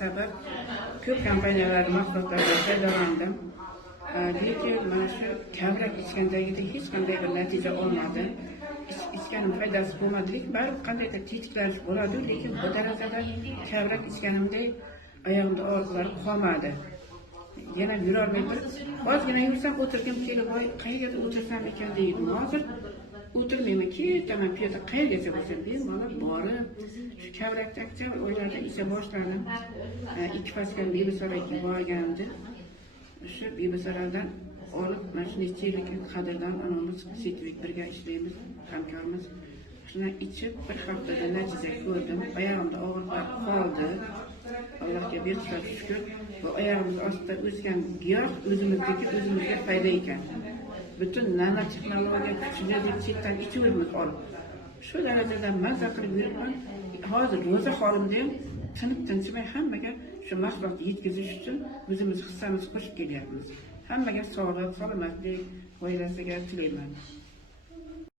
sabab ko'p kompaniyalar mahsulotlardan foydalandim. Lekin mana shu kavrak ichgandagidek hech qanday bir natija olmadi. İçganim foydasi bo'lmadi, lekin baribir qandaydir tetiklanish bo'ladi, lekin bu darajada kavrak ichganimdek oyog'imda og'riqlar qolmadi. Yana yurolmay bir ozgina yursam o'tirgim kelib, voy qayerga o'tirsam ekan deydim. Hozir o'tirmayman, ketaman piyoda qayergacha bo'lsin bemalol borib shu kavrakdakcha o'ylarda icha boshladim. 2 paskan Bebisoraga borganimda shu Bebisoradan olib mana shu necha yillik qadrdon onamiz Setvik birga ishlaymiz, hamkorimiz. Shuni ichib bir haftada natija ko'rdim. Oyog'imda og'riqlar qoldi. Allohga berslar shukr. Bu oyog'imiz ostida o'sgan giyoh o'zimizga foyda ekan. Butun nano texnologiya kuchli deb chetdan ichib olib. Shu darajada mazza qilib yuribman. Hozir ro'za holimda ham tinib-tinchimay hammaga shu mahsulotni yetkazish uchun o'zimiz hissamizni qo'shib kelyapmiz. Hammaga sog'lik, salomatlik, oilasiga tilayman.